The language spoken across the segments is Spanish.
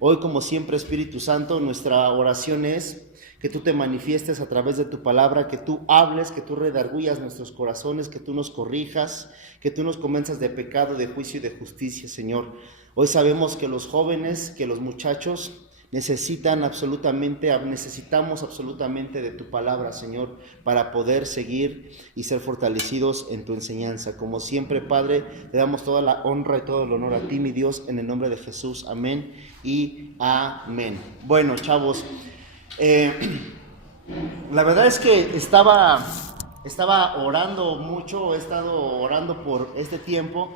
Hoy, como siempre, Espíritu Santo, nuestra oración es que tú te manifiestes a través de tu palabra, que tú hables, que tú redargullas nuestros corazones, que tú nos corrijas, que tú nos convenzas de pecado, de juicio y de justicia, Señor. Hoy sabemos que los jóvenes, que los muchachos necesitamos absolutamente de tu palabra, Señor, para poder seguir y ser fortalecidos en tu enseñanza. Como siempre, Padre, le damos toda la honra y todo el honor a ti, mi Dios, en el nombre de Jesús. Amén y amén. Bueno, chavos, la verdad es que estaba orando mucho, he estado orando por este tiempo,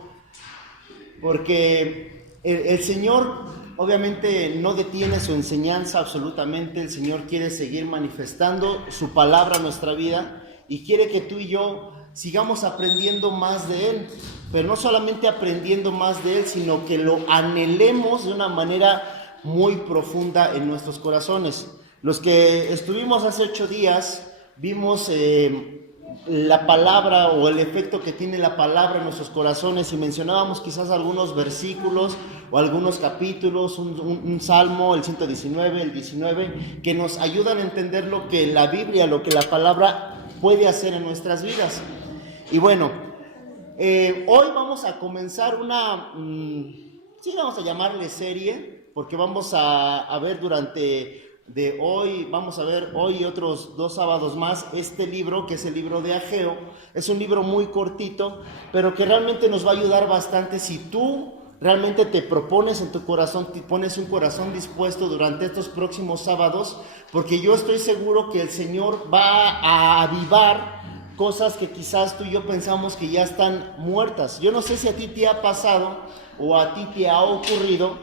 porque el Señor obviamente no detiene su enseñanza absolutamente. El Señor quiere seguir manifestando su palabra en nuestra vida y quiere que tú y yo sigamos aprendiendo más de Él, pero no solamente aprendiendo más de Él, sino que lo anhelemos de una manera muy profunda en nuestros corazones. Los que estuvimos hace 8 días vimos la palabra o el efecto que tiene la palabra en nuestros corazones, y mencionábamos quizás algunos versículos o algunos capítulos, un salmo, el 119, el 19, que nos ayudan a entender lo que la Biblia, lo que la palabra puede hacer en nuestras vidas. Y bueno, hoy vamos a comenzar sí, vamos a llamarle serie, porque vamos a ver vamos a ver hoy y otros 2 sábados más este libro, que es el libro de Ageo. Es un libro muy cortito, pero que realmente nos va a ayudar bastante si tú realmente te propones en tu corazón, te pones un corazón dispuesto durante estos próximos sábados, porque yo estoy seguro que el Señor va a avivar cosas que quizás tú y yo pensamos que ya están muertas. Yo no sé si a ti te ha pasado o a ti te ha ocurrido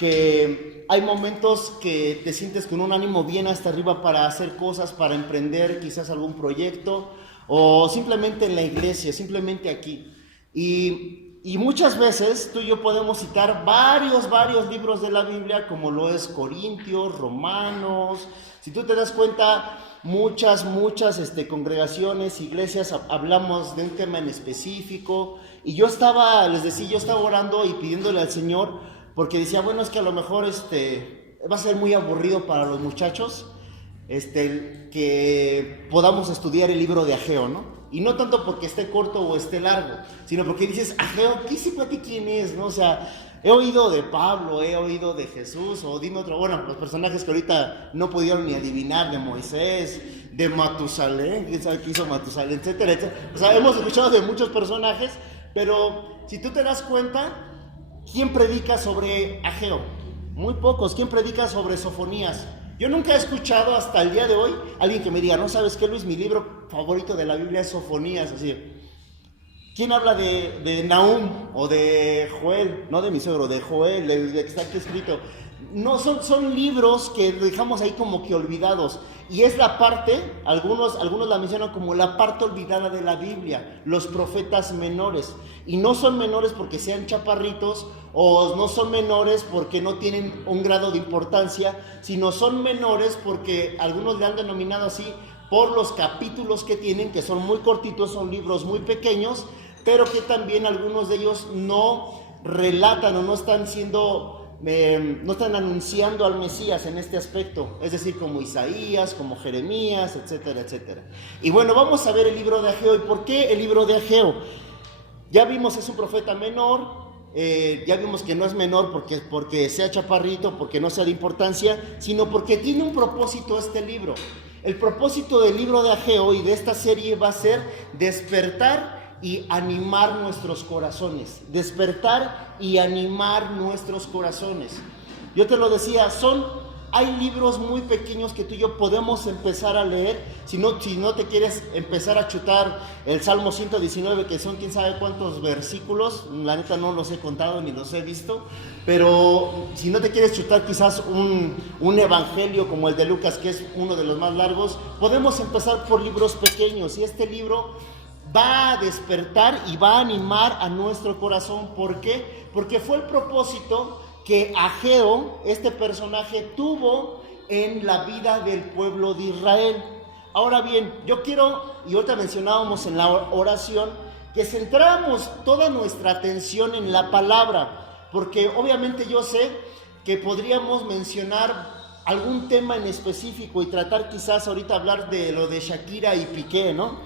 que hay momentos que te sientes con un ánimo bien hasta arriba para hacer cosas, para emprender quizás algún proyecto, o simplemente en la iglesia, simplemente aquí. Y muchas veces tú y yo podemos citar varios libros de la Biblia, como lo es Corintios, Romanos. Si tú te das cuenta, muchas congregaciones, iglesias, hablamos de un tema en específico. Y yo estaba orando y pidiéndole al Señor, porque decía, bueno, es que a lo mejor va a ser muy aburrido para los muchachos, que podamos estudiar el libro de Ageo, ¿no? Y no tanto porque esté corto o esté largo, sino porque dices, Ageo, ¿qué sé para ti quién es, no? O sea, he oído de Pablo, he oído de Jesús, o dime otro, bueno, los personajes que ahorita no pudieron ni adivinar, de Moisés, de Matusalén, quién sabe qué hizo Matusalén, etcétera, etcétera. O sea, hemos escuchado de muchos personajes, pero si tú te das cuenta, ¿quién predica sobre Ageo? Muy pocos. ¿Quién predica sobre Sofonías? Yo nunca he escuchado hasta el día de hoy alguien que me diga, no, ¿sabes qué, Luis? Mi libro favorito de la Biblia es Sofonías. Así, ¿quién habla de Nahum o de Joel? No de mi suegro, de Joel, de que está aquí escrito. No, son libros que dejamos ahí como que olvidados. Y es la parte, algunos la mencionan como la parte olvidada de la Biblia, los profetas menores. Y no son menores porque sean chaparritos, o no son menores porque no tienen un grado de importancia, sino son menores porque algunos le han denominado así por los capítulos que tienen, que son muy cortitos, son libros muy pequeños, pero que también algunos de ellos no relatan o no están anunciando al Mesías en este aspecto, es decir, como Isaías, como Jeremías, etcétera, etcétera. Y bueno, vamos a ver el libro de Ageo. ¿Y por qué el libro de Ageo? Ya vimos, es un profeta menor. Ya vimos que no es menor porque sea chaparrito, porque no sea de importancia, sino porque tiene un propósito este libro. El propósito del libro de Ageo y de esta serie va a ser despertar y animar nuestros corazones. Despertar y animar nuestros corazones. Yo te lo decía, hay libros muy pequeños que tú y yo podemos empezar a leer. Si no te quieres empezar a chutar el Salmo 119, que son quién sabe cuántos versículos, la neta no los he contado ni los he visto, pero si no te quieres chutar quizás un evangelio como el de Lucas, que es uno de los más largos, podemos empezar por libros pequeños, y este libro va a despertar y va a animar a nuestro corazón. ¿Por qué? Porque fue el propósito que Ageo, este personaje, tuvo en la vida del pueblo de Israel. Ahora bien, yo quiero, y ahorita mencionábamos en la oración, que centráramos toda nuestra atención en la palabra, porque obviamente yo sé que podríamos mencionar algún tema en específico y tratar quizás ahorita hablar de lo de Shakira y Piqué, ¿no?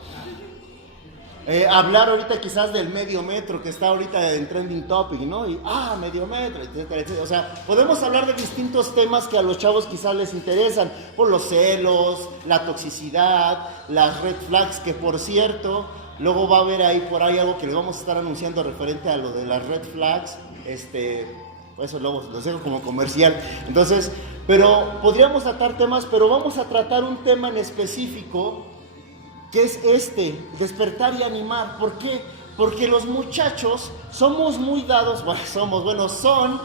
Hablar ahorita quizás del medio metro que está ahorita en trending topic, ¿no? Y, medio metro, etcétera, etcétera. O sea, podemos hablar de distintos temas que a los chavos quizás les interesan, por los celos, la toxicidad, las red flags, que por cierto, luego va a haber ahí por ahí algo que les vamos a estar anunciando referente a lo de las red flags, eso luego los dejo como comercial. Entonces, pero podríamos tratar temas, pero vamos a tratar un tema en específico, que es despertar y animar. ¿Por qué? Porque los muchachos somos muy dados, son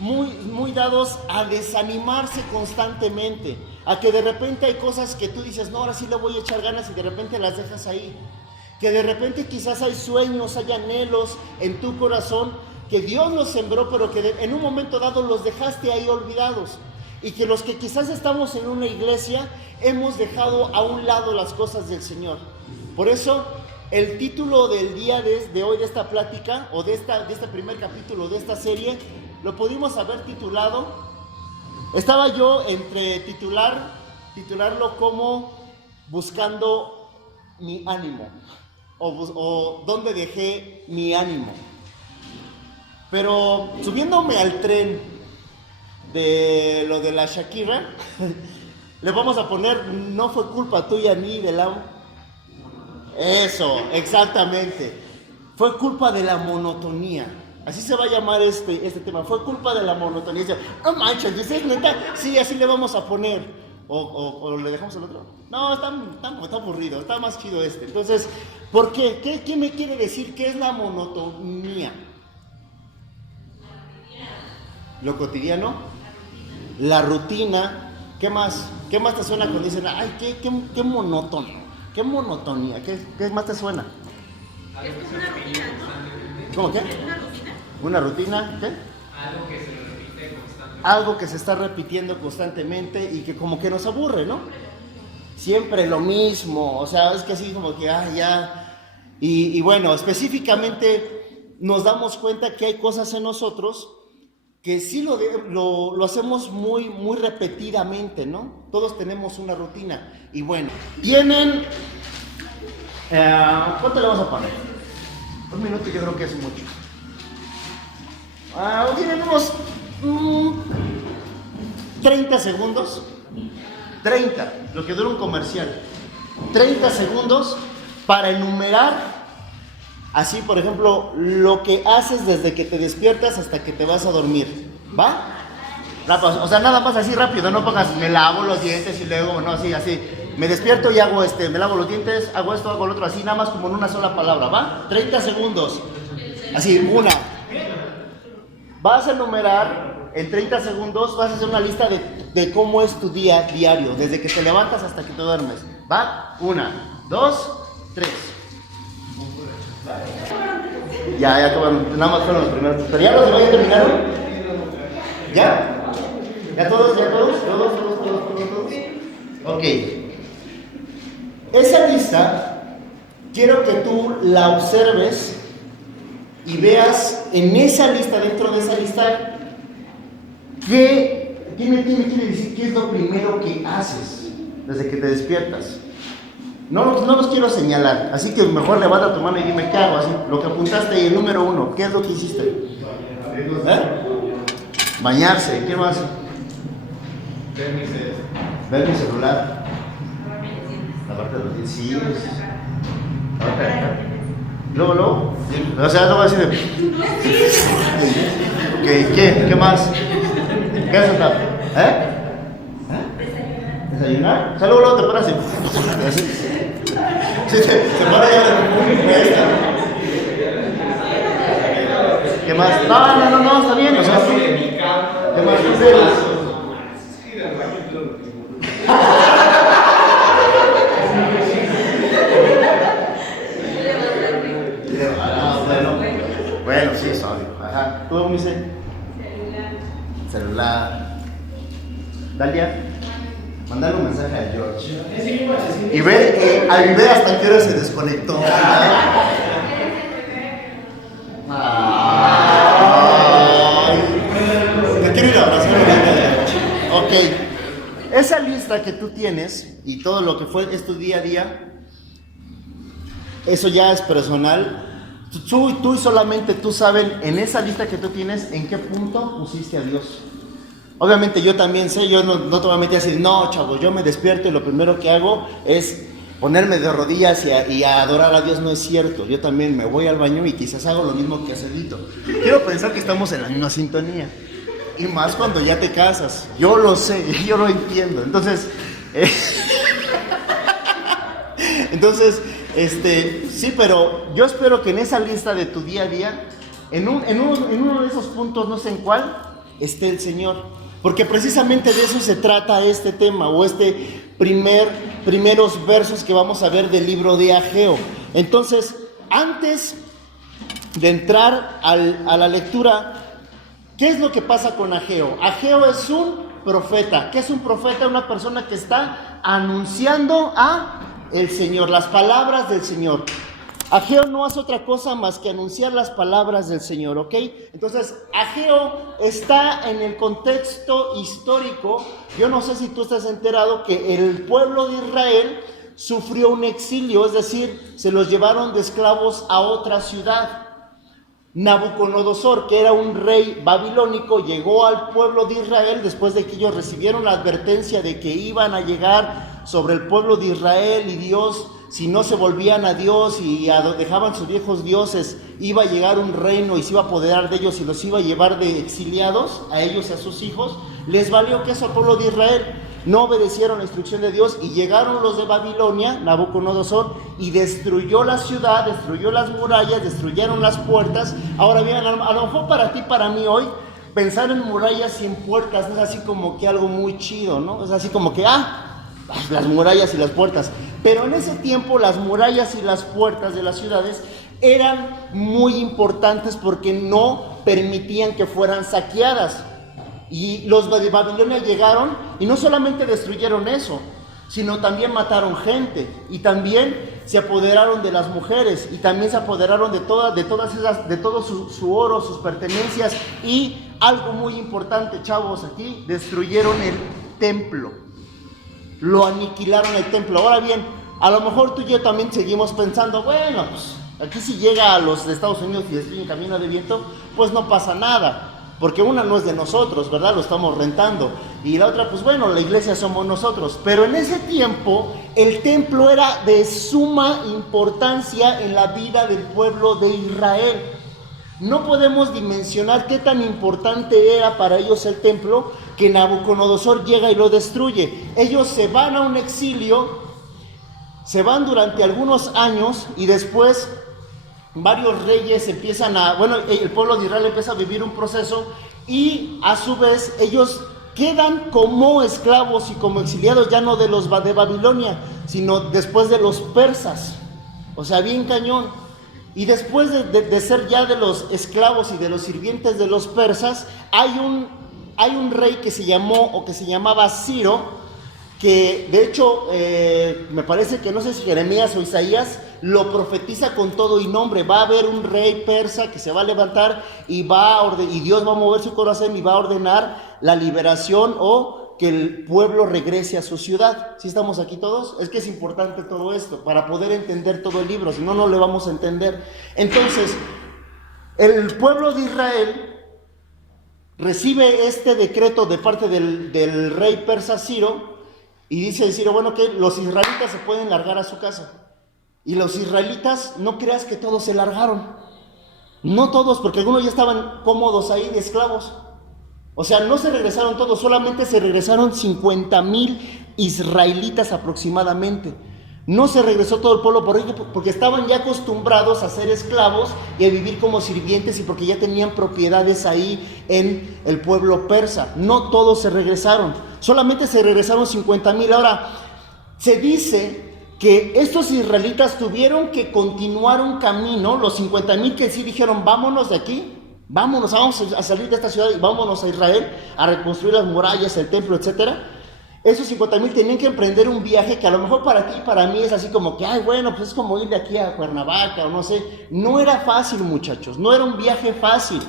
muy dados a desanimarse constantemente, a que de repente hay cosas que tú dices, no, ahora sí le voy a echar ganas, y de repente las dejas ahí, que de repente quizás hay sueños, hay anhelos en tu corazón, que Dios los sembró, pero que en un momento dado los dejaste ahí olvidados. Y que los que quizás estamos en una iglesia hemos dejado a un lado las cosas del Señor. Por eso el título del día de hoy, de esta plática, o de este primer capítulo de esta serie, lo pudimos haber titulado, estaba yo entre titularlo como Buscando mi ánimo, o ¿Dónde dejé mi ánimo? Pero subiéndome al tren de lo de la Shakira, le vamos a poner, no fue culpa tuya ni de la... Eso, exactamente. Fue culpa de la monotonía. Así se va a llamar este tema. Fue culpa de la monotonía. Dice, no manches, ¿dices neta? Sí, así le vamos a poner. ¿O le dejamos el otro? No, está aburrido, está más chido este. Entonces, ¿por qué? ¿Qué me quiere decir? ¿Qué es la monotonía? Lo cotidiano, la rutina. ¿Qué más? ¿Qué más te suena cuando dicen, ay, qué monótono, qué monotonía? ¿Qué más te suena? Es como una rutina, ¿no? ¿Cómo qué? ¿Una rutina? ¿Una rutina? ¿Qué? Algo que se repite constantemente. Algo que se está repitiendo constantemente y que como que nos aburre, ¿no? Siempre lo mismo, o sea, es que así como que, ya. Y bueno, específicamente nos damos cuenta que hay cosas en nosotros que sí lo hacemos muy repetidamente, ¿no? Todos tenemos una rutina. Y bueno, tienen... ¿cuánto le vamos a poner? 1 minuto, yo creo que es mucho. Tienen unos 30 segundos. 30, lo que dura un comercial. 30 segundos para enumerar. Así, por ejemplo, lo que haces desde que te despiertas hasta que te vas a dormir, ¿va? O sea, nada más así rápido, no pongas, me lavo los dientes y luego, no, así. Me despierto y hago me lavo los dientes, hago esto, hago lo otro, así, nada más como en una sola palabra, ¿va? 30 segundos. Así, una. Vas a enumerar, en 30 segundos, vas a hacer una lista de cómo es tu día diario, desde que te levantas hasta que te duermes, ¿va? 1, 2, 3. Ya acabaron, nada más fueron los primeros. Pero ya los demás ya terminaron. ¿Ya? ¿Ya todos? ¿Todos? Ok. Esa lista, quiero que tú la observes y veas en esa lista, dentro de esa lista, ¿qué quiere decir? ¿Qué es lo primero que haces desde que te despiertas? No los quiero señalar, así que mejor levanta tu mano y dime qué hago, así, lo que apuntaste ahí, el número 1, ¿qué es lo que hiciste? Bañarse, ¿qué más? Ver mi celular. Lavarte los dientes, sí. Luego, o sea, no va a decir ok, ¿qué más? ¿Qué haces, ¿Desayunar? O sea, luego te paras así. Sí, se para ya. ¿Qué más? No, está bien. O sea, ¿qué más? Bueno, sí, es obvio. Ajá. ¿Tú, Mice? Celular. Dalia. Mandale un mensaje a George. Y ve hasta qué hora se desconectó. Me quiero ir a Ok, esa lista que tú tienes y todo lo que es tu día a día, eso ya es personal. Tú y solamente tú saben en esa lista que tú tienes en qué punto pusiste a Dios. Obviamente yo también sé, yo no te voy a meter a decir, no, chavos, yo me despierto y lo primero que hago es ponerme de rodillas y a adorar a Dios. No es cierto. Yo también me voy al baño y quizás hago lo mismo que hace Lito. Quiero pensar que estamos en la misma sintonía. Y más cuando ya te casas. Yo lo sé, yo lo entiendo. Entonces, sí, pero yo espero que en esa lista de tu día a día, en uno de esos puntos, no sé en cuál, esté el Señor. Porque precisamente de eso se trata este tema, o primeros versos que vamos a ver del libro de Ageo. Entonces, antes de entrar a la lectura, ¿qué es lo que pasa con Ageo? Ageo es un profeta. ¿Qué es un profeta? Una persona que está anunciando a el Señor, las palabras del Señor. Ageo no hace otra cosa más que anunciar las palabras del Señor, ¿ok? Entonces, Ageo está en el contexto histórico. Yo no sé si tú estás enterado que el pueblo de Israel sufrió un exilio, es decir, se los llevaron de esclavos a otra ciudad. Nabucodonosor, que era un rey babilónico, llegó al pueblo de Israel después de que ellos recibieron la advertencia de que iban a llegar sobre el pueblo de Israel y Dios, si no se volvían a Dios y dejaban sus viejos dioses, iba a llegar un reino y se iba a apoderar de ellos y los iba a llevar de exiliados a ellos y a sus hijos. Les valió queso al pueblo de Israel, no obedecieron la instrucción de Dios y llegaron los de Babilonia, Nabucodonosor, y destruyó la ciudad, destruyó las murallas, destruyeron las puertas. Ahora bien, a lo mejor para ti, para mí hoy, pensar en murallas y en puertas no es así como que algo muy chido, ¿no? Es así como que, las murallas y las puertas. Pero en ese tiempo las murallas y las puertas de las ciudades eran muy importantes porque no permitían que fueran saqueadas. Y los de Babilonia llegaron y no solamente destruyeron eso, sino también mataron gente y también se apoderaron de las mujeres y también se apoderaron de todo su oro, sus pertenencias, y algo muy importante, chavos, aquí destruyeron el templo. Lo aniquilaron el templo. Ahora bien, a lo mejor tú y yo también seguimos pensando, bueno, pues aquí si llega a los de Estados Unidos y destruyen Camino de Viento, pues no pasa nada, porque una no es de nosotros, ¿verdad? Lo estamos rentando. Y la otra, pues bueno, la iglesia somos nosotros. Pero en ese tiempo, el templo era de suma importancia en la vida del pueblo de Israel. No podemos dimensionar qué tan importante era para ellos el templo, que Nabucodonosor llega y lo destruye. Ellos se van a un exilio, se van durante algunos años y después varios reyes el pueblo de Israel empieza a vivir un proceso y a su vez ellos quedan como esclavos y como exiliados, ya no de los de Babilonia, sino después de los persas. O sea, bien cañón. Y después de ser ya de los esclavos y de los sirvientes de los persas, hay un rey que se llamaba Ciro, que de hecho me parece que no sé si Jeremías o Isaías lo profetiza con todo y nombre. Va a haber un rey persa que se va a levantar y Dios va a mover su corazón y va a ordenar la liberación o que el pueblo regrese a su ciudad. ¿Sí estamos aquí todos? Es que es importante todo esto para poder entender todo el libro, si no, no le vamos a entender. Entonces, el pueblo de Israel recibe este decreto de parte del rey persa Ciro y dice Ciro, bueno, que los israelitas se pueden largar a su casa. Y los israelitas, no creas que todos se largaron. No todos, porque algunos ya estaban cómodos ahí de esclavos. O sea, no se regresaron todos, solamente se regresaron 50,000 israelitas aproximadamente. No se regresó todo el pueblo porque estaban ya acostumbrados a ser esclavos y a vivir como sirvientes y porque ya tenían propiedades ahí en el pueblo persa. No todos se regresaron, solamente se regresaron 50,000. Ahora, se dice que estos israelitas tuvieron que continuar un camino, los 50,000 que sí dijeron, vámonos de aquí. Vamos a salir de esta ciudad y vámonos a Israel a reconstruir las murallas, el templo, etcétera. Esos 50,000 tenían que emprender un viaje que a lo mejor para ti y para mí es así como que, bueno, pues es como ir de aquí a Cuernavaca o no sé. No era fácil, muchachos, no era un viaje fácil.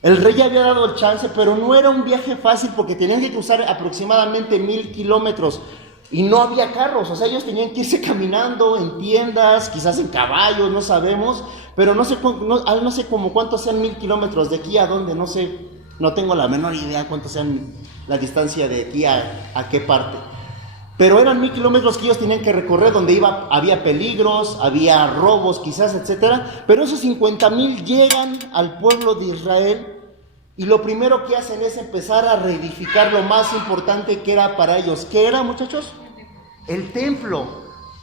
El rey ya había dado el chance, pero no era un viaje fácil porque tenían que cruzar aproximadamente 1000 kilómetros y no había carros. O sea, ellos tenían que irse caminando en tiendas, quizás en caballos, no sabemos, pero no sé como cuántos sean 1000 kilómetros de aquí a dónde, no sé, no tengo la menor idea cuánto sean la distancia de aquí a qué parte. Pero eran 1000 kilómetros que ellos tenían que recorrer, donde había peligros, había robos quizás, etcétera. Pero esos 50,000 llegan al pueblo de Israel y lo primero que hacen es empezar a reedificar lo más importante que era para ellos. ¿Qué era, muchachos? El templo.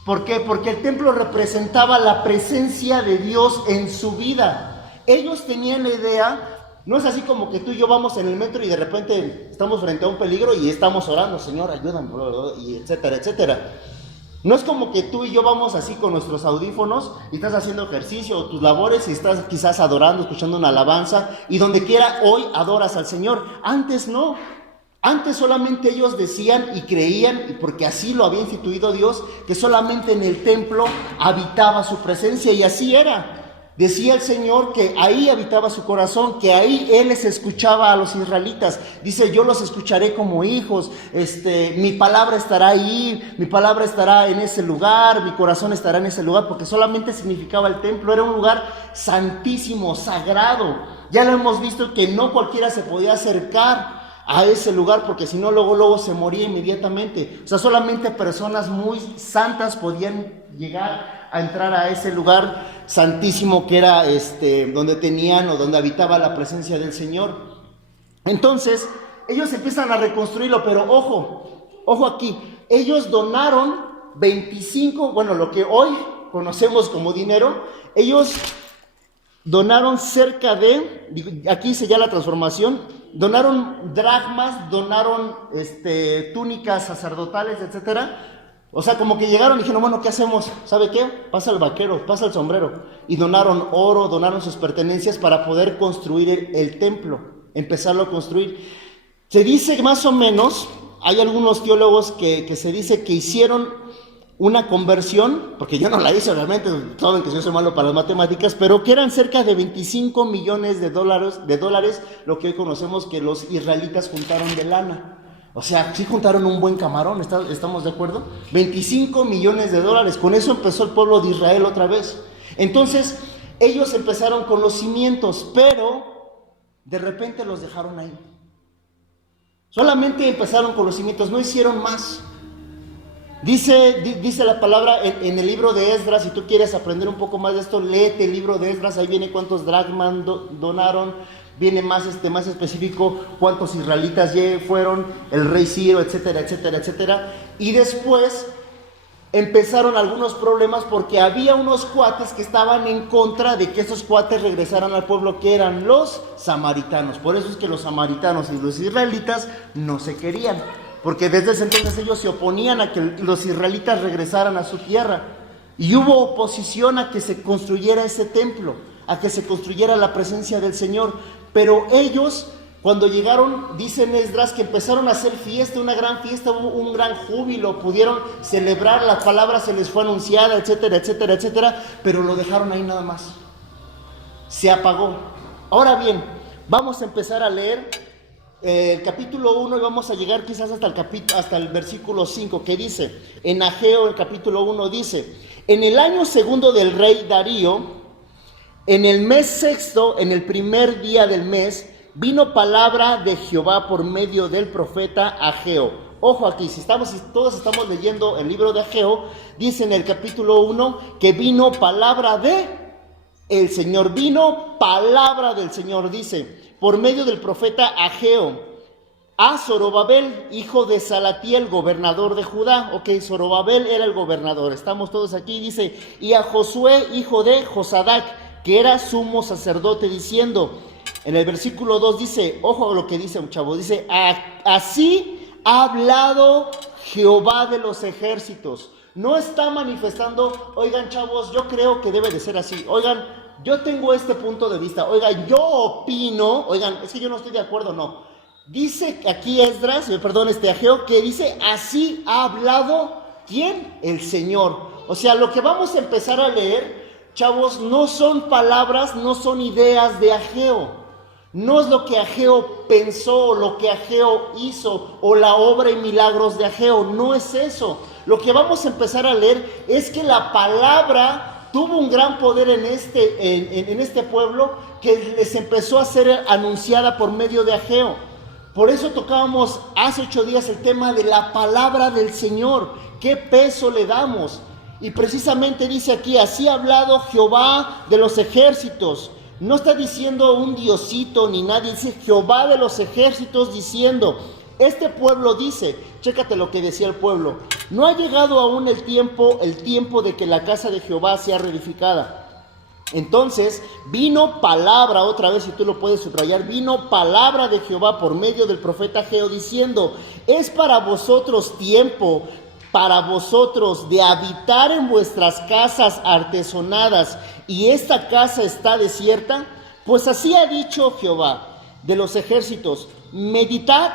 ¿Por qué? Porque el templo representaba la presencia de Dios en su vida. Ellos tenían la idea. No es así como que tú y yo vamos en el metro y de repente estamos frente a un peligro y estamos orando, Señor, ayúdame, y etcétera, etcétera. No es como que tú y yo vamos así con nuestros audífonos y estás haciendo ejercicio o tus labores y estás quizás adorando, escuchando una alabanza y donde quiera hoy adoras al Señor. Antes no. Antes solamente ellos decían y creían, y porque así lo había instituido Dios, que solamente en el templo habitaba su presencia y así era. Decía el Señor que ahí habitaba su corazón, que ahí Él les escuchaba a los israelitas. Dice, yo los escucharé como hijos, mi palabra estará ahí, mi palabra estará en ese lugar, mi corazón estará en ese lugar, porque solamente significaba el templo, era un lugar santísimo, sagrado. Ya lo hemos visto que no cualquiera se podía acercar a ese lugar, porque si no luego se moría inmediatamente. O sea, solamente personas muy santas podían llegar a entrar a ese lugar santísimo que era donde tenían o donde habitaba la presencia del Señor. Entonces ellos empiezan a reconstruirlo, pero ojo aquí, ellos donaron 25, bueno, lo que hoy conocemos como dinero, ellos donaron cerca de, aquí dice ya la transformación, donaron dracmas, donaron túnicas sacerdotales, etcétera. O sea, como que llegaron y dijeron, bueno, ¿qué hacemos? ¿Sabe qué? Pasa el vaquero, pasa el sombrero. Y donaron oro, donaron sus pertenencias para poder construir el templo, empezarlo a construir. Se dice más o menos, hay algunos teólogos que se dice que hicieron una conversión, porque yo no la hice realmente, saben que yo soy malo para las matemáticas, pero que eran cerca de 25 millones de dólares, lo que hoy conocemos que los israelitas juntaron de lana. O sea, sí juntaron un buen camarón, ¿estamos de acuerdo? 25 millones de dólares, con eso empezó el pueblo de Israel otra vez. Entonces, ellos empezaron con los cimientos, pero de repente los dejaron ahí. Solamente empezaron con los cimientos, no hicieron más. Dice la palabra en el libro de Esdras, si tú quieres aprender un poco más de esto, léete el libro de Esdras, ahí viene cuántos dracmas donaron, viene más específico cuántos israelitas fueron, el rey Ciro, etcétera, etcétera, etcétera. Y después empezaron algunos problemas porque había unos cuates que estaban en contra de que esos cuates regresaran al pueblo, que eran los samaritanos. Por eso es que los samaritanos y los israelitas no se querían, porque desde ese entonces ellos se oponían a que los israelitas regresaran a su tierra. Y hubo oposición a que se construyera ese templo, a que se construyera la presencia del Señor. Pero ellos, cuando llegaron, dicen Esdras, que empezaron a hacer fiesta, una gran fiesta, hubo un gran júbilo, pudieron celebrar, la palabra se les fue anunciada, etcétera, etcétera, etcétera, pero lo dejaron ahí nada más. Se apagó. Ahora bien, vamos a empezar a leer el capítulo 1 y vamos a llegar quizás hasta el versículo 5, que dice, en Ageo, el capítulo 1 dice, en el año segundo del rey Darío, en el mes sexto, en el primer día del mes, vino palabra de Jehová por medio del profeta Ageo. Ojo aquí, si todos estamos leyendo el libro de Ageo, dice en el capítulo 1 que vino palabra de el Señor, vino palabra del Señor, dice, por medio del profeta Ageo, a Zorobabel, hijo de Salatiel, gobernador de Judá. Ok, Zorobabel era el gobernador, estamos todos aquí, dice, y a Josué, hijo de Josadac, que era sumo sacerdote, diciendo, en el versículo 2 dice, ojo a lo que dice un chavo, dice, así ha hablado Jehová de los ejércitos. No está manifestando, oigan chavos, yo creo que debe de ser así, oigan, yo tengo este punto de vista, oigan, yo opino, oigan, es que yo no estoy de acuerdo, no. Dice aquí Esdras, Ageo, que dice, así ha hablado, ¿quién? El Señor. O sea, lo que vamos a empezar a leer, chavos, no son palabras, no son ideas de Ageo. No es lo que Ageo pensó, lo que Ageo hizo, o la obra y milagros de Ageo, no es eso. Lo que vamos a empezar a leer es que la palabra tuvo un gran poder en este pueblo, que les empezó a ser anunciada por medio de Ageo. Por eso tocábamos hace 8 días el tema de la palabra del Señor. ¿Qué peso le damos? Y precisamente dice aquí, así ha hablado Jehová de los ejércitos. No está diciendo un diosito ni nadie, dice Jehová de los ejércitos diciendo, este pueblo dice, chécate lo que decía el pueblo, no ha llegado aún el tiempo de que la casa de Jehová sea reedificada. Entonces vino palabra, otra vez si tú lo puedes subrayar, vino palabra de Jehová por medio del profeta Ageo diciendo, es para vosotros tiempo, para vosotros de habitar en vuestras casas artesonadas, y esta casa está desierta. Pues así ha dicho Jehová de los ejércitos, meditad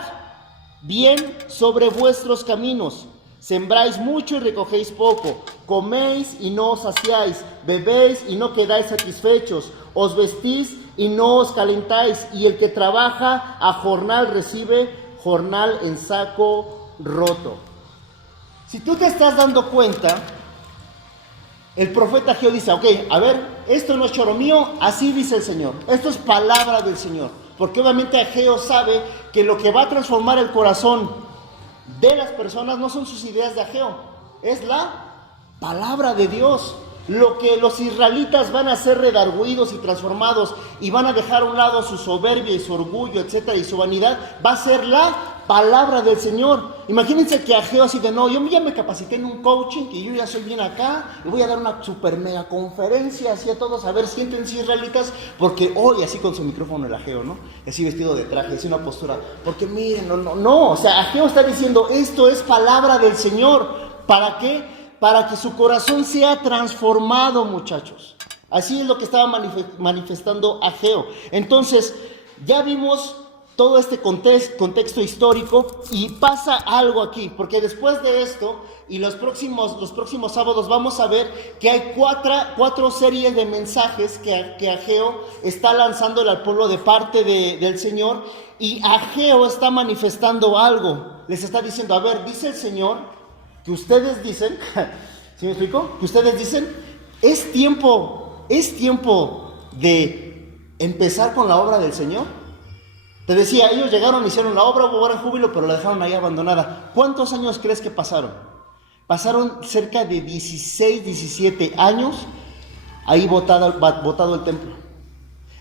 bien sobre vuestros caminos, sembráis mucho y recogéis poco, coméis y no os saciáis, bebéis y no quedáis satisfechos, os vestís y no os calentáis, y el que trabaja a jornal recibe jornal en saco roto. Si tú te estás dando cuenta, el profeta Ageo dice, ok, a ver, esto no es choro mío, así dice el Señor, esto es palabra del Señor, porque obviamente Ageo sabe que lo que va a transformar el corazón de las personas no son sus ideas de Ageo, es la palabra de Dios. Lo que los israelitas van a ser redarguidos y transformados y van a dejar a un lado su soberbia y su orgullo, etcétera, y su vanidad, va a ser la palabra del Señor. Imagínense que Ageo así de no, yo ya me capacité en un coaching, que yo ya soy bien acá, y voy a dar una super mega conferencia así a todos, a ver, siéntense israelitas, porque hoy así con su micrófono el Ageo, ¿no? Así vestido de traje, así una postura, porque miren, no, o sea, Ageo está diciendo, esto es palabra del Señor. ¿Para qué? Para que su corazón sea transformado, muchachos. Así es lo que estaba manifestando Ageo. Entonces, ya vimos todo este contexto histórico, y pasa algo aquí, porque después de esto y los próximos sábados vamos a ver que hay cuatro series de mensajes que Ageo está lanzándole al pueblo de parte del Señor, y Ageo está manifestando algo. Les está diciendo, a ver, dice el Señor que ustedes dicen, ¿sí me explico? Que ustedes dicen, es tiempo de empezar con la obra del Señor. Te decía, ellos llegaron, hicieron la obra, hubo gran júbilo, pero la dejaron ahí abandonada. ¿Cuántos años crees que pasaron? Pasaron cerca de 16, 17 años ahí botado el templo.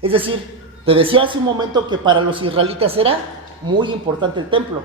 Es decir, te decía hace un momento que para los israelitas era muy importante el templo,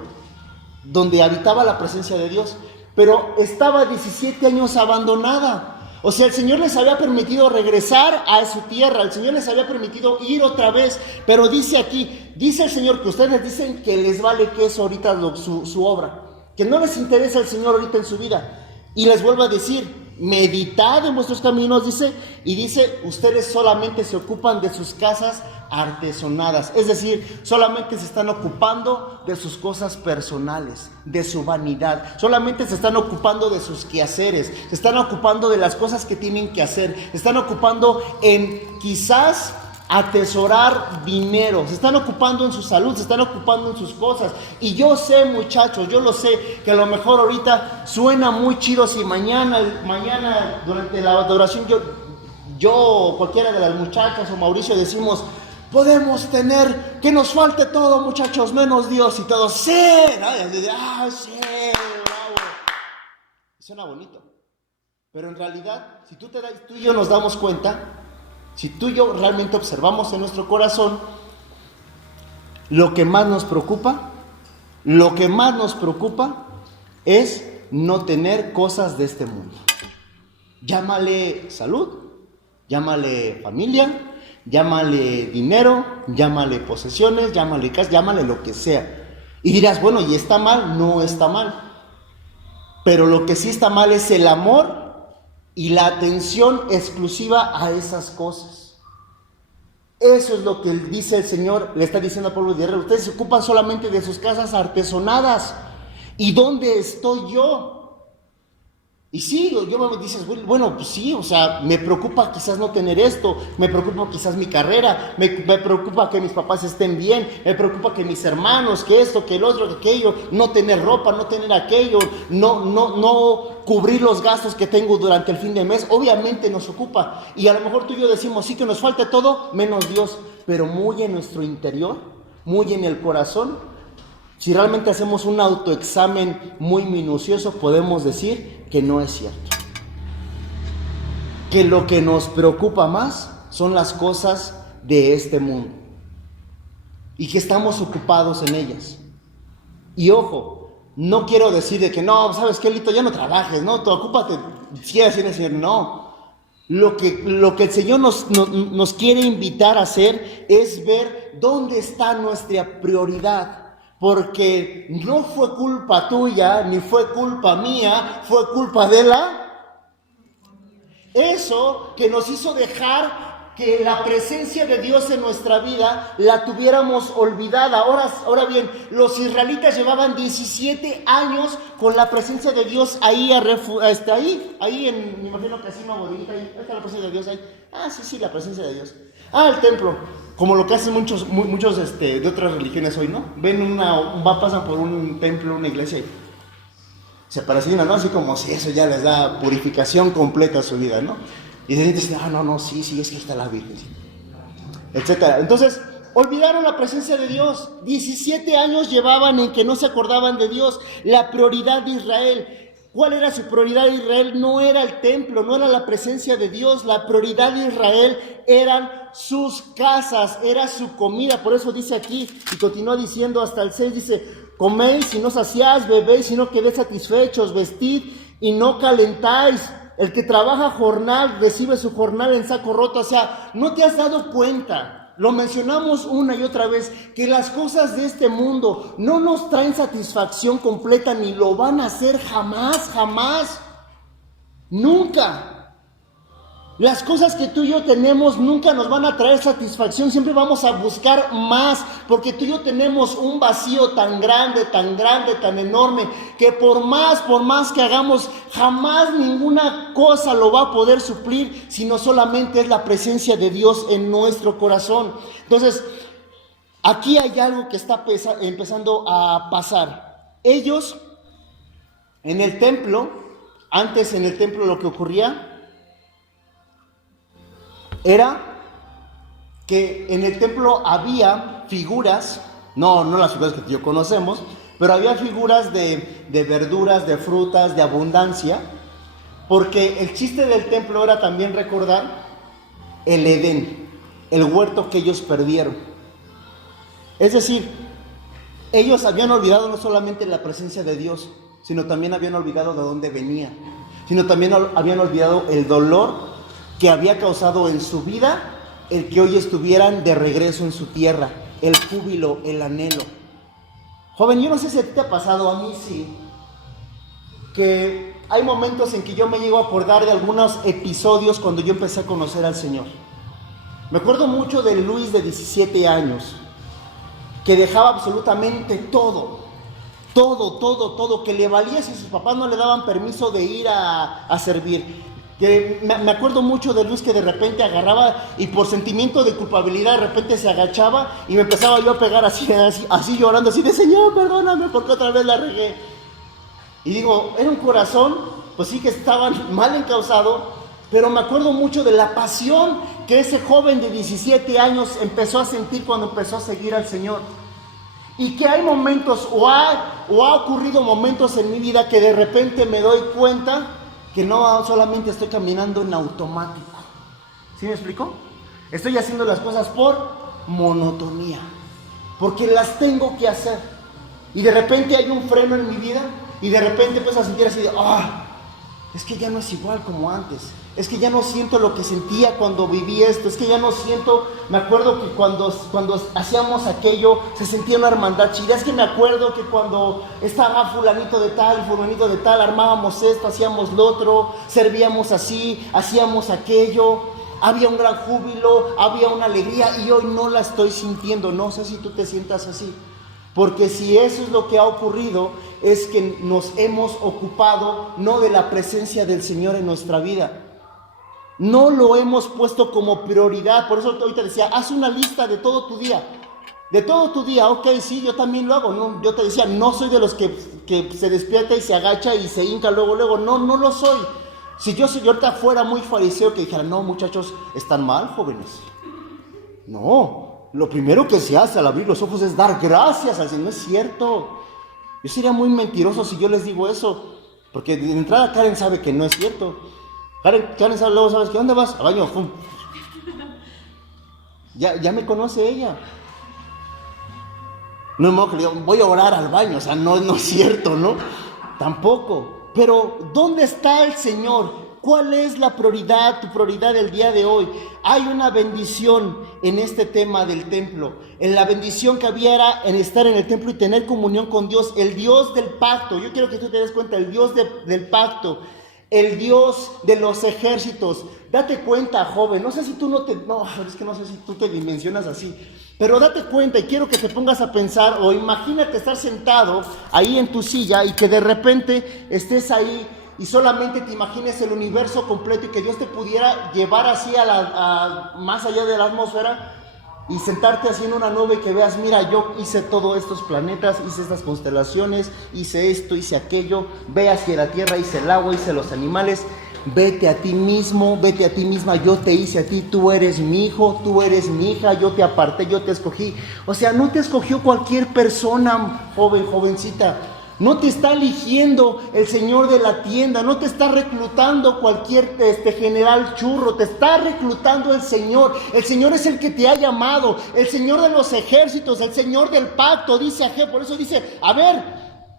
donde habitaba la presencia de Dios, pero estaba 17 años abandonada. O sea, el Señor les había permitido regresar a su tierra, el Señor les había permitido ir otra vez, pero dice aquí, dice el Señor que ustedes dicen que les vale queso ahorita su obra, que no les interesa el Señor ahorita en su vida. Y les vuelvo a decir, meditad en vuestros caminos, dice, y dice, ustedes solamente se ocupan de sus casas artesonadas, es decir, solamente se están ocupando de sus cosas personales, de su vanidad, solamente se están ocupando de sus quehaceres, se están ocupando de las cosas que tienen que hacer, se están ocupando en quizás atesorar dinero, se están ocupando en su salud, se están ocupando en sus cosas. Y yo sé, muchachos, yo lo sé, que a lo mejor ahorita suena muy chido si mañana durante la adoración yo cualquiera de las muchachas o Mauricio decimos, podemos tener, que nos falte todo, muchachos, menos Dios, y todos, sí, ¿no? Sí, bravo. Suena bonito, pero en realidad, si tú y yo nos damos cuenta, si tú y yo realmente observamos en nuestro corazón, lo que más nos preocupa es no tener cosas de este mundo. Llámale salud, llámale familia, llámale dinero, llámale posesiones, llámale casa, llámale lo que sea. Y dirás, bueno, ¿y está mal? No está mal. Pero lo que sí está mal es el amor y la atención exclusiva a esas cosas. Eso es lo que dice el Señor, le está diciendo al pueblo de Israel. Ustedes se ocupan solamente de sus casas artesonadas. ¿Y dónde estoy yo? Y sí, yo me dices, bueno, pues sí, o sea, me preocupa quizás no tener esto, me preocupa quizás mi carrera, me preocupa que mis papás estén bien, me preocupa que mis hermanos, que esto, que el otro, que aquello, no tener ropa, no tener aquello, no cubrir los gastos que tengo durante el fin de mes. Obviamente nos ocupa. Y a lo mejor tú y yo decimos, sí, que nos falte todo, menos Dios, pero muy en nuestro interior, muy en el corazón. Si realmente hacemos un autoexamen muy minucioso, podemos decir que no es cierto. Que lo que nos preocupa más son las cosas de este mundo. Y que estamos ocupados en ellas. Y ojo, no quiero decir de que no, ¿sabes qué, Lito? Ya no trabajes, ¿no? Tú ocúpate, sigue haciendo el Señor. No. Lo que el Señor nos quiere invitar a hacer es ver dónde está nuestra prioridad. Porque no fue culpa tuya, ni fue culpa mía, fue culpa de eso que nos hizo dejar que la presencia de Dios en nuestra vida la tuviéramos olvidada. Ahora bien, los israelitas llevaban 17 años con la presencia de Dios ahí, me imagino que así una bodeguita ahí está la presencia de Dios ahí. Sí, la presencia de Dios. El templo, como lo que hacen muchos de otras religiones hoy, ¿no? Pasan por un templo, una iglesia y se persignan, ¿no? Así como si eso ya les da purificación completa a su vida, ¿no? Y dicen, sí, es que está la Virgen, etcétera. Entonces, olvidaron la presencia de Dios. 17 años llevaban en que no se acordaban de Dios. La prioridad de Israel. ¿Cuál era su prioridad de Israel? No era el templo, no era la presencia de Dios. La prioridad de Israel eran sus casas, era su comida. Por eso dice aquí, y continúa diciendo hasta el 6, dice: coméis y no saciáis, bebéis y no quedéis satisfechos, vestid y no calentáis. El que trabaja jornal recibe su jornal en saco roto. O sea, ¿no te has dado cuenta? Lo mencionamos una y otra vez, que las cosas de este mundo no nos traen satisfacción completa, ni lo van a hacer jamás, nunca. Las cosas que tú y yo tenemos nunca nos van a traer satisfacción, siempre vamos a buscar más, porque tú y yo tenemos un vacío tan grande, tan enorme, que por más que hagamos, jamás ninguna cosa lo va a poder suplir, sino solamente es la presencia de Dios en nuestro corazón. Entonces, aquí hay algo que está empezando a pasar. Ellos, en el templo, antes en el templo lo que ocurría era que en el templo había figuras, no las figuras que tú y yo conocemos, pero había figuras de verduras, de frutas, de abundancia, porque el chiste del templo era también recordar el Edén, el huerto que ellos perdieron. Es decir, ellos habían olvidado no solamente la presencia de Dios, sino también habían olvidado de dónde venía, sino también habían olvidado el dolor que había causado en su vida el que hoy estuvieran de regreso en su tierra, el júbilo, el anhelo. Joven, yo no sé si a ti te ha pasado, a mí sí, que hay momentos en que yo me llego a acordar de algunos episodios cuando yo empecé a conocer al Señor. Me acuerdo mucho de Luis, de 17 años, que dejaba absolutamente todo, que le valía si sus papás no le daban permiso de ir a servir. Que me acuerdo mucho de Luis, que de repente agarraba y por sentimiento de culpabilidad de repente se agachaba y me empezaba yo a pegar así llorando, así de: Señor, perdóname porque otra vez la regué. Y digo, era un corazón, pues sí, que estaba mal encauzado, pero me acuerdo mucho de la pasión que ese joven de 17 años empezó a sentir cuando empezó a seguir al Señor. Y que hay momentos, o ha ocurrido momentos en mi vida que de repente me doy cuenta que no solamente estoy caminando en automático. ¿Sí me explico? Estoy haciendo las cosas por monotonía, porque las tengo que hacer. Y de repente hay un freno en mi vida y de repente empiezo a sentir así de: es que ya no es igual como antes. Es que ya no siento lo que sentía cuando viví esto. Es que ya no siento, me acuerdo que cuando hacíamos aquello se sentía una hermandad chida. Es que me acuerdo que cuando estaba fulanito de tal, armábamos esto, hacíamos lo otro, servíamos así, hacíamos aquello. Había un gran júbilo, había una alegría, y hoy no la estoy sintiendo. No sé si tú te sientas así. Porque si eso es lo que ha ocurrido, es que nos hemos ocupado no de la presencia del Señor en nuestra vida. No lo hemos puesto como prioridad. Por eso ahorita decía, haz una lista de todo tu día. De todo tu día, ok, sí, yo también lo hago. No, yo te decía, no soy de los que se despierta y se agacha y se hinca luego. No lo soy. Si yo ahorita fuera muy fariseo que dijera, no muchachos, están mal, jóvenes. No, lo primero que se hace al abrir los ojos es dar gracias al Señor. No es cierto. Yo sería muy mentiroso si yo les digo eso. Porque de entrada Karen sabe que no es cierto. Karen sabe, luego sabes, ¿qué dónde vas? Al baño, ¡pum! Ya me conoce ella. No es modo que le digo, voy a orar al baño, o sea, no es cierto, ¿no? Tampoco. Pero, ¿dónde está el Señor? ¿Cuál es la prioridad, tu prioridad del día de hoy? Hay una bendición en este tema del templo. En la bendición que había era en estar en el templo y tener comunión con Dios, el Dios del pacto. Yo quiero que tú te des cuenta, el Dios del pacto, el Dios de los ejércitos. Date cuenta, joven, no, es que no sé si tú te dimensionas así, pero date cuenta y quiero que te pongas a pensar, o imagínate estar sentado ahí en tu silla y que de repente estés ahí y solamente te imagines el universo completo y que Dios te pudiera llevar así más allá de la atmósfera y sentarte así en una nube y que veas, mira, yo hice todos estos planetas, hice estas constelaciones, hice esto, hice aquello, ve hacia la tierra, hice el agua, hice los animales. Vete a ti mismo, vete a ti misma, yo te hice a ti, tú eres mi hijo, tú eres mi hija, yo te aparté, yo te escogí. O sea, no te escogió cualquier persona, jovencita. No te está eligiendo el señor de la tienda, no te está reclutando cualquier general churro, te está reclutando el Señor. El Señor es el que te ha llamado, el Señor de los ejércitos, el Señor del pacto, dice Ageo. Por eso dice, a ver,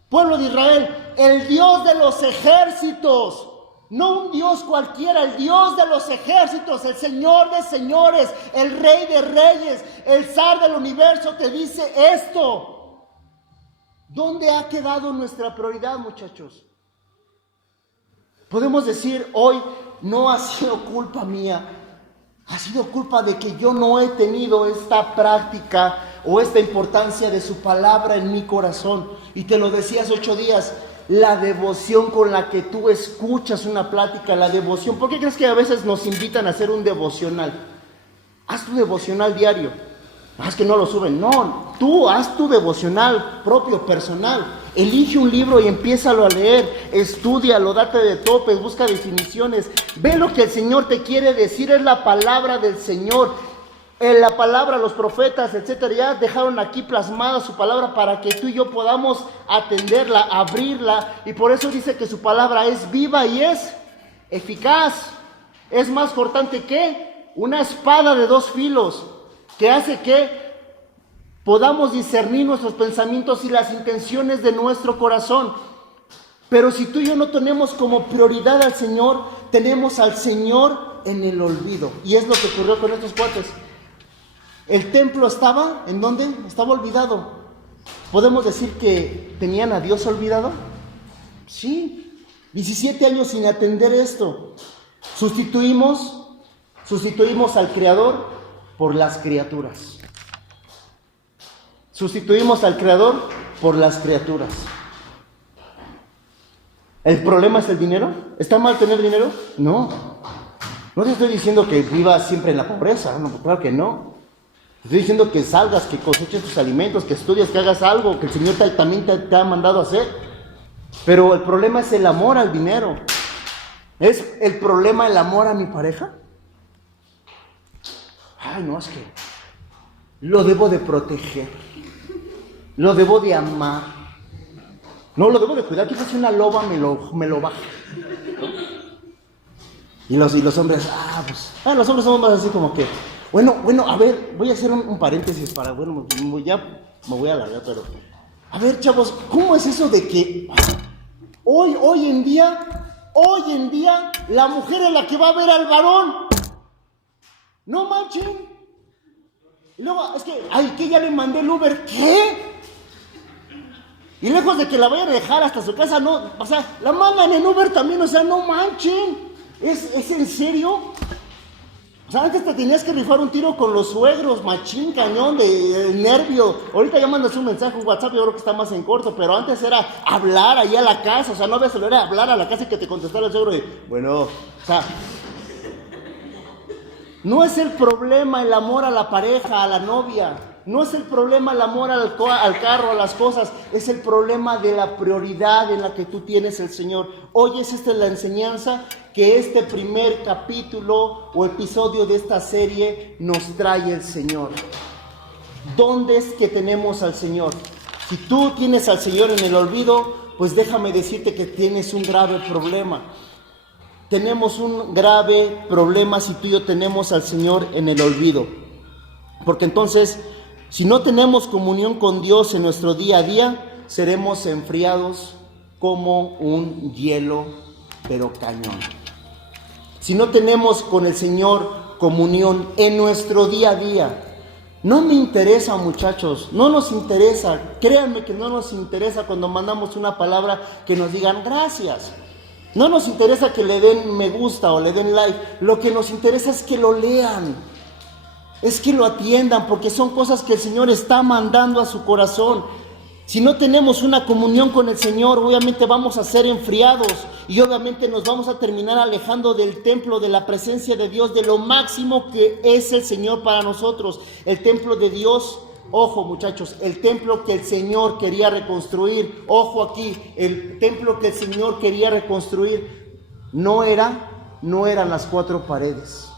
pueblo de Israel, el Dios de los ejércitos. No un Dios cualquiera, el Dios de los ejércitos, el Señor de señores, el Rey de reyes, el zar del universo te dice esto. ¿Dónde ha quedado nuestra prioridad, muchachos? Podemos decir hoy, no ha sido culpa mía, ha sido culpa de que yo no he tenido esta práctica o esta importancia de su palabra en mi corazón. Y te lo decía hace 8 días. La devoción con la que tú escuchas una plática, la devoción. ¿Por qué crees que a veces nos invitan a hacer un devocional? Haz tu devocional diario. Es que no lo suben. No, tú haz tu devocional propio, personal. Elige un libro y empiézalo a leer. Estúdialo, date de topes, busca definiciones. Ve lo que el Señor te quiere decir, es la palabra del Señor. En la palabra, los profetas, etcétera, ya dejaron aquí plasmada su palabra para que tú y yo podamos atenderla, abrirla. Y por eso dice que su palabra es viva y es eficaz. Es más cortante que una espada de 2 filos, que hace que podamos discernir nuestros pensamientos y las intenciones de nuestro corazón. Pero si tú y yo no tenemos como prioridad al Señor, tenemos al Señor en el olvido. Y es lo que ocurrió con estos cuates. El templo estaba, ¿en dónde? Estaba olvidado. ¿Podemos decir que tenían a Dios olvidado? Sí. 17 años sin atender esto. Sustituimos al Creador por las criaturas. Sustituimos al Creador por las criaturas. ¿El problema es el dinero? ¿Está mal tener dinero? No. No te estoy diciendo que vivas siempre en la pobreza. No, claro que no. Estoy diciendo que salgas, que coseches tus alimentos, que estudies, que hagas algo que el Señor también te ha mandado a hacer. Pero el problema es el amor al dinero. ¿Es el problema el amor a mi pareja? Ay, no, es que lo debo de proteger. Lo debo de amar. No, lo debo de cuidar. Quizás si una loba me lo baja, ¿no? Y los hombres, los hombres somos más así como que, bueno, a ver, voy a hacer un paréntesis para, ya me voy a alargar, pero, a ver, chavos, ¿cómo es eso de que hoy en día, la mujer es la que va a ver al varón? No manchen. Y luego, es que ya le mandé el Uber, ¿qué? Y lejos de que la vayan a dejar hasta su casa, no, o sea, la mandan en Uber también, o sea, no manchen. ¿Es en serio? O sea, antes te tenías que rifar un tiro con los suegros, machín, cañón, de nervio. Ahorita ya mandas un mensaje, un WhatsApp, yo creo que está más en corto, pero antes era hablar ahí a la casa, o sea, no había celular, era hablar a la casa y que te contestara el suegro y, bueno, o sea, no es el problema el amor a la pareja, a la novia. No es el problema el amor al carro, a las cosas. Es el problema de la prioridad en la que tú tienes el Señor. Hoy esta es la enseñanza que este primer capítulo o episodio de esta serie nos trae el Señor. ¿Dónde es que tenemos al Señor? Si tú tienes al Señor en el olvido, pues déjame decirte que tienes un grave problema. Tenemos un grave problema si tú y yo tenemos al Señor en el olvido. Porque entonces, si no tenemos comunión con Dios en nuestro día a día, seremos enfriados como un hielo, pero cañón. Si no tenemos con el Señor comunión en nuestro día a día, no me interesa, muchachos, no nos interesa. Créanme que no nos interesa cuando mandamos una palabra que nos digan gracias. No nos interesa que le den me gusta o le den like. Lo que nos interesa es que lo lean. Es que lo atiendan, porque son cosas que el Señor está mandando a su corazón. Si no tenemos una comunión con el Señor, obviamente vamos a ser enfriados y obviamente nos vamos a terminar alejando del templo, de la presencia de Dios, de lo máximo que es el Señor para nosotros. El templo de Dios, ojo muchachos, el templo que el Señor quería reconstruir, ojo aquí, el templo que el Señor quería reconstruir no eran las cuatro paredes.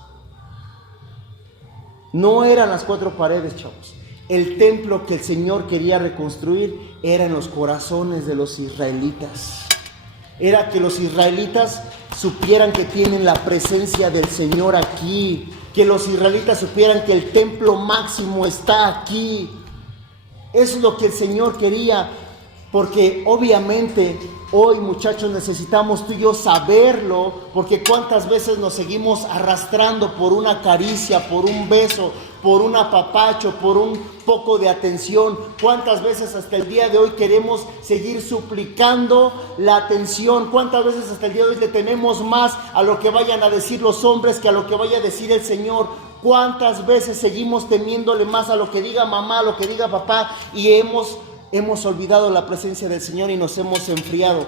No eran las cuatro paredes, chavos. El templo que el Señor quería reconstruir era en los corazones de los israelitas. Era que los israelitas supieran que tienen la presencia del Señor aquí. Que los israelitas supieran que el templo máximo está aquí. Eso es lo que el Señor quería. Porque obviamente hoy, muchachos, necesitamos tú y yo saberlo, porque cuántas veces nos seguimos arrastrando por una caricia, por un beso, por un apapacho, por un poco de atención. Cuántas veces hasta el día de hoy queremos seguir suplicando la atención. Cuántas veces hasta el día de hoy le tenemos más a lo que vayan a decir los hombres que a lo que vaya a decir el Señor. Cuántas veces seguimos temiéndole más a lo que diga mamá, a lo que diga papá, y hemos olvidado la presencia del Señor y nos hemos enfriado.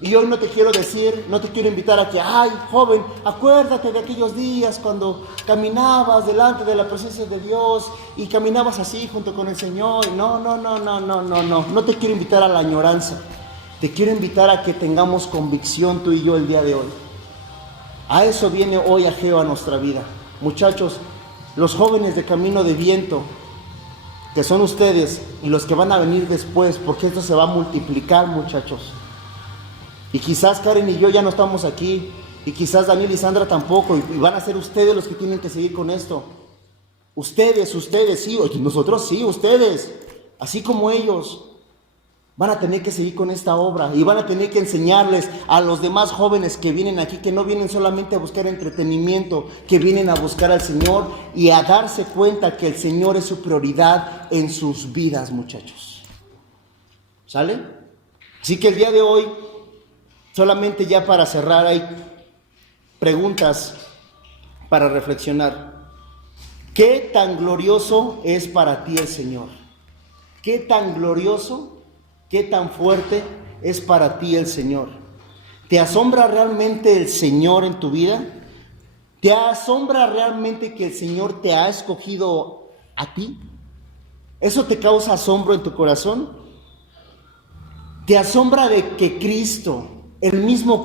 Y hoy no te quiero decir, no te quiero invitar a que, ay, joven, acuérdate de aquellos días cuando caminabas delante de la presencia de Dios y caminabas así junto con el Señor. No te quiero invitar a la añoranza. Te quiero invitar a que tengamos convicción tú y yo el día de hoy. A eso viene hoy Ageo a nuestra vida. Muchachos, los jóvenes de Camino de Viento, que son ustedes y los que van a venir después, porque esto se va a multiplicar, muchachos. Y quizás Karen y yo ya no estamos aquí, y quizás Daniel y Sandra tampoco, y van a ser ustedes los que tienen que seguir con esto. Ustedes, sí, nosotros sí, ustedes, así como ellos, van a tener que seguir con esta obra y van a tener que enseñarles a los demás jóvenes que vienen aquí, que no vienen solamente a buscar entretenimiento, que vienen a buscar al Señor y a darse cuenta que el Señor es su prioridad en sus vidas, muchachos. ¿Sale? Así que el día de hoy, solamente ya para cerrar, hay preguntas para reflexionar. ¿Qué tan glorioso es para ti el Señor? ¿Qué tan glorioso? ¿Qué tan fuerte es para ti el Señor? ¿Te asombra realmente el Señor en tu vida? ¿Te asombra realmente que el Señor te ha escogido a ti? ¿Eso te causa asombro en tu corazón? ¿Te asombra de que Cristo, el mismo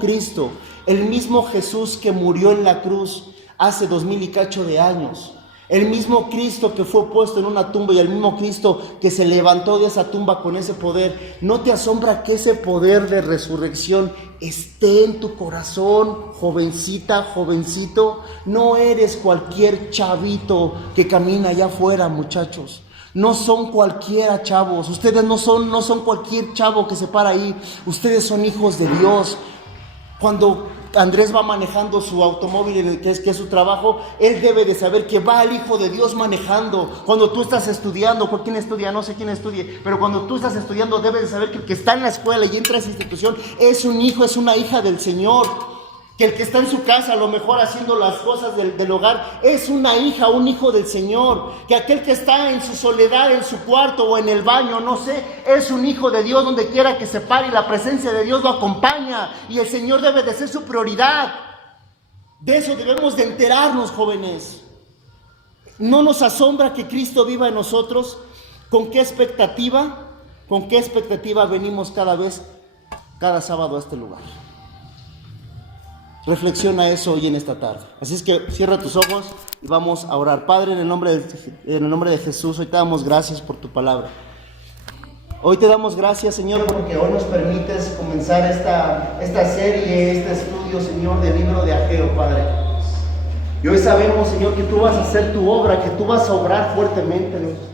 Jesús que murió en la cruz hace 2000 y cacho de años, el mismo Cristo que fue puesto en una tumba y el mismo Cristo que se levantó de esa tumba con ese poder, ¿no te asombra que ese poder de resurrección esté en tu corazón, jovencita, jovencito? No eres cualquier chavito que camina allá afuera, muchachos. No son cualquiera chavos. Ustedes no son cualquier chavo que se para ahí. Ustedes son hijos de Dios. Cuando Andrés va manejando su automóvil, que es su trabajo, él debe de saber que va el Hijo de Dios manejando. Cuando tú estás estudiando, ¿quién estudia? No sé quién estudie, pero cuando tú estás estudiando, debes de saber que el que está en la escuela y entra a esa institución es un hijo, es una hija del Señor. Que el que está en su casa, a lo mejor haciendo las cosas del hogar, es una hija, un hijo del Señor. Que aquel que está en su soledad, en su cuarto o en el baño, no sé, es un hijo de Dios donde quiera que se pare y la presencia de Dios lo acompaña. Y el Señor debe de ser su prioridad. De eso debemos de enterarnos, jóvenes. ¿No nos asombra que Cristo viva en nosotros? ¿Con qué expectativa? ¿Con qué expectativa venimos cada sábado a este lugar? Reflexiona eso hoy en esta tarde. Así es que cierra tus ojos y vamos a orar. Padre, en el nombre de Jesús, hoy te damos gracias por tu palabra. Hoy te damos gracias, Señor, porque hoy nos permites comenzar esta serie, este estudio, Señor, del libro de Ageo, Padre. Y hoy sabemos, Señor, que tú vas a hacer tu obra, que tú vas a obrar fuertemente en nuestros